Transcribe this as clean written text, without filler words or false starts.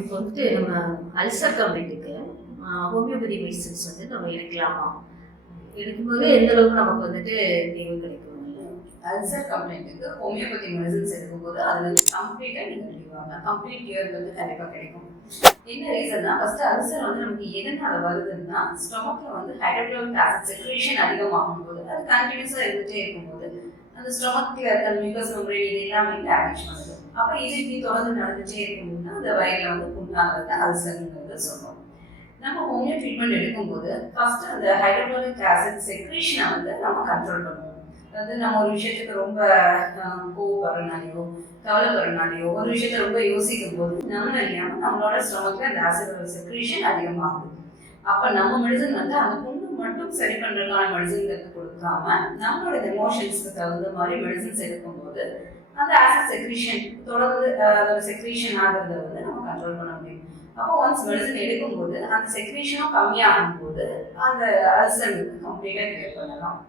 இப்போ வந்துட்டு நம்ம அல்சர் கம்ப்ளைண்ட்டுக்கு ஹோமியோபதி மெடிசன்ஸ் வந்து நம்ம எடுக்கலாமா? எடுக்கும்போது எந்த அளவுக்கு நமக்கு வந்துட்டு தீர்வு கிடைக்கும்? அல்சர் கம்ப்ளைண்ட்டுக்கு ஹோமியோபதி மெடிசன்ஸ் எடுக்கும்போது அது வந்து கம்ப்ளீட்டாக நீங்கள் எடுத்துவாங்க. கம்ப்ளீட் கியூர் வந்து கண்டிப்பாக கிடைக்கும். என்ன ரீசன்னா, ஃபர்ஸ்ட் அல்சர் வந்து நமக்கு எதனால வருதுன்னா, ஸ்டொமக்ல வந்து ஹைட்ரோக்ளோரிக் ஆசிட் செக்ரேஷன் அதிகமாகும் போது அது கண்டினியூஸாக இருந்துகிட்டே இருக்கும்போது அந்த ஸ்டொமக்ல இருக்க மியூக்கஸ் மெம்பரேன் இது எல்லாமே டேமேஜ் பண்ணுது. அப்போ இது இப்படி தொடர்ந்து நடந்துகிட்டே இருக்கும்போது அந்த வயிறில் வந்து புண்ணாகிறது அல்சர்ங்கிறது சொல்றோம். நம்ம ஹோமியோ ட்ரீட்மெண்ட் எடுக்கும்போது ஃபர்ஸ்ட் அந்த ஹைட்ரோக்ளோரிக் ஆசிட் செக்ரேஷனை வந்து நம்ம கண்ட்ரோல் பண்ணுவோம். அதாவது நம்ம ஒரு விஷயத்துக்கு ரொம்ப கோவப்படுறனாலையோ கவலைப்படுறனாலையோ ஒரு விஷயத்த ரொம்ப யோசிக்கும் போது நம்ம அறியாம நம்மளோட ஸ்டொமக்ல அந்த ஆசிடோட செக்ரேஷன் அதிகமாகுது. அப்ப நம்ம மெடிசன் வந்து அந்த புண்ணு மட்டும் சரி பண்றதுக்கான மெடிசன் கொடுக்காம நம்மளோட எமோஷன்ஸ்க்கு தகுந்த மாதிரி மெடிசன்ஸ் எடுக்கும்போது அந்த ஆசிட் செக்ரேஷன் தொடர்ந்து அதோட செக்ரேஷன் ஆகிறத வந்து நம்ம கண்ட்ரோல் பண்ண முடியும். அப்போ ஒன்ஸ் மெடிசன் எடுக்கும்போது அந்த செக்ரேஷனும் கம்மியாகும் போது அந்த அல்சர் வந்து கம்ப்ளீட்டாக கிளியர் பண்ணலாம்.